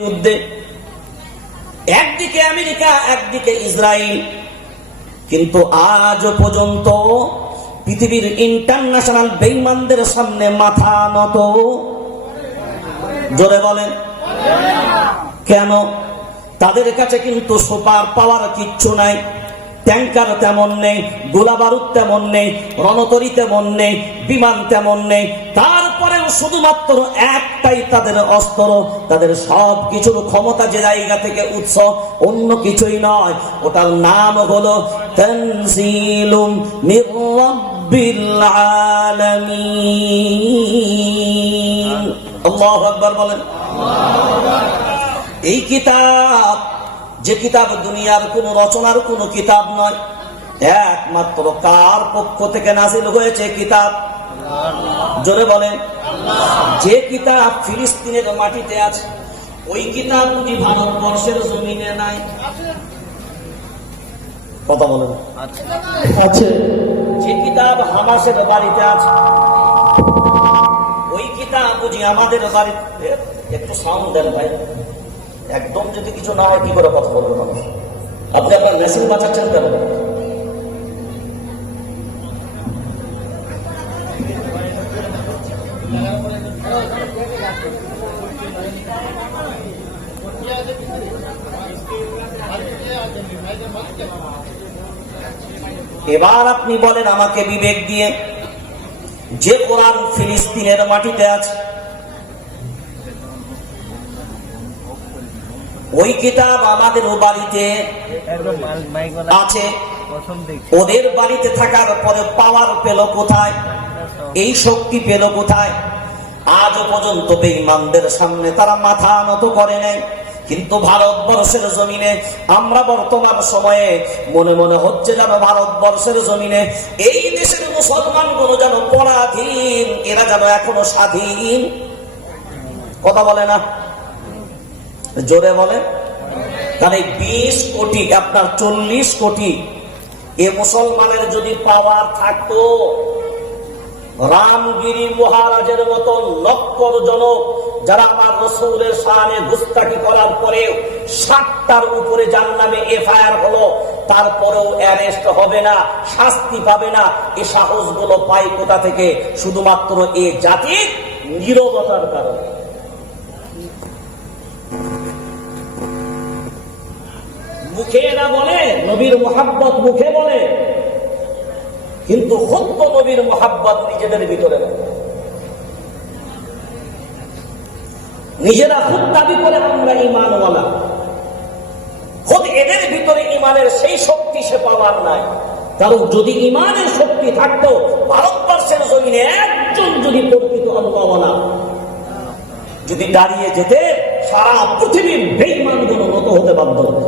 যুদ্ধে একদিকে আমেরিকা, একদিকে ইসরায়েল, কিন্তু আজ পর্যন্ত পৃথিবীর ইন্টারন্যাশনাল বেঈমানদের সামনে মাথা নত। জোরে বলেন কেন? তাদের কাছে কিন্তু সুপার পাওয়ার কিচ্ছু নাই, ট্যাঙ্কার তেমন নেই, গোলা বারুদ তেমন নেই, রণতরী তেমন নেই, বিমান তেমন নেই। তারপরেও শুধুমাত্র একটাই তাদের অস্ত্র, তাদের সব কিছুর ক্ষমতা যে জায়গা থেকে উৎস, অন্য কিছুই নয়। ওটার নাম হলো তানজিলুম মির রাব্বিল আলামিন। আল্লাহু আকবার বলেন। এই কিতাব, যে কিতাব দুনিয়ার কোন রচনার কোন কিতাব নয়, একমাত্র কার পক্ষ থেকে নাযিল হয়েছে কিতাব? জোরে বলেন। যে কিতাব ফিলিস্তিনের মাটিতে আছে, ওই কিতাব যদি ভারতবর্ষের জমিনে নাই, কথা বলেন আছে। যে কিতাব হামাসের বাড়িতে আছে, ওই কিতাব বুঝি আমাদের বাড়িতে। একটু সাউন্ড দেন ভাই, একদম যদি কিছু না হয় কি করে কথা বলবেন মানুষ? আপনি আপনার মেশিন বাঁচাচ্ছেন কেন? এবার আপনি বলেন আমাকে বিবেক দিয়ে, যে কোরআন ফিলিস্তিনের মাটিতে আছে, ওই কিতাব আমাদের বাড়িতে আছে, ওদের বাড়িতে থাকার পরে পাওয়ার পেল কোথায়? এই শক্তি পেল কোথায়? আজও পর্যন্ত বেঈমানদের সামনে তারা মাথা নত করে নেয়। কিন্তু ভারতবর্ষের জমিনে আমরা বর্তমান সময়ে মনে মনে হচ্ছে যেন ভারতবর্ষের জমিনে এই দেশের মুসলমানগুলো যেন পরাধীন, এরা যেন এখনো স্বাধীন। কথা বলে না? জোরে বলে। তাহলে 20 কোটি, আপনার 40 কোটি এ মুসলমানের যদি পাওয়ার থাকতো, রামগিরি মহারাজের মতন লক্কর জনক যারা আমার রাসূলের শানে গুস্তাখি করার পরেও 60টার উপরে জাহান্নামে এফআইআর হলো, তারপরেও অ্যারেস্ট হবে না, শাস্তি পাবে না, এই সাহসগুলো পায় কোথা থেকে? শুধুমাত্র এ জাতির নীরবতার কারণে। মুখে এরা বলে নবীর মুহাব্বত, মুখে বলে, কিন্তু খুদ নবীর মুহাব্বত নিজেদের ভিতরে না। নিজেরা খুদ দাবি করে আমরা ঈমানওয়ালা, খুদ এদের ভিতরে ঈমানের সেই শক্তি সে পাওয়ার নাই। কারণ যদি ঈমানের শক্তি থাকতো, ভারতবর্ষের জমিনে একজন যদি প্রকৃত আল্লাহওয়ালা যদি দাঁড়িয়ে যেতে, সারা পৃথিবীর বেঈমানগুলো নত হতে বাধ্য হতো।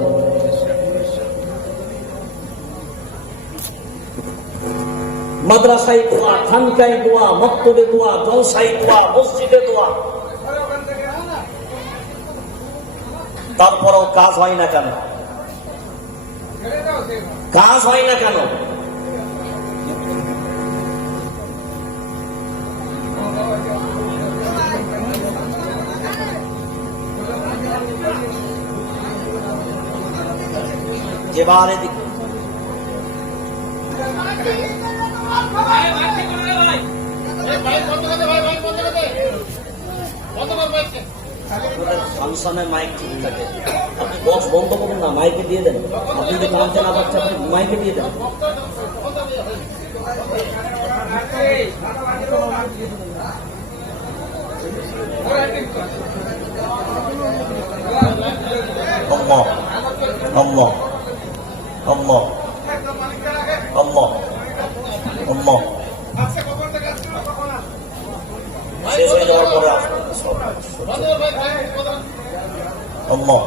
মাদ্রাসায় দোয়া, খানকায় দোয়া, মক্তবে দোয়া, জলসায় দোয়া, মসজিদে দোয়া, তারপরেও কাজ হয় না কেন? কাজ হয় না কেন? এবারে ফাংশনে মাইক ঠিক থাকে, আপনি বক্স বন্ধ করুন না, মাইকে দিয়ে দেন। আপনি যদি কামতে না পারছেন, আপনি মাইকে দিয়ে দেন। আল্লাহ আল্লাহ আল্লাহ আল্লাহ আল্লাহ। শেষ হয়ে যাওয়ার পরে আল্লাহ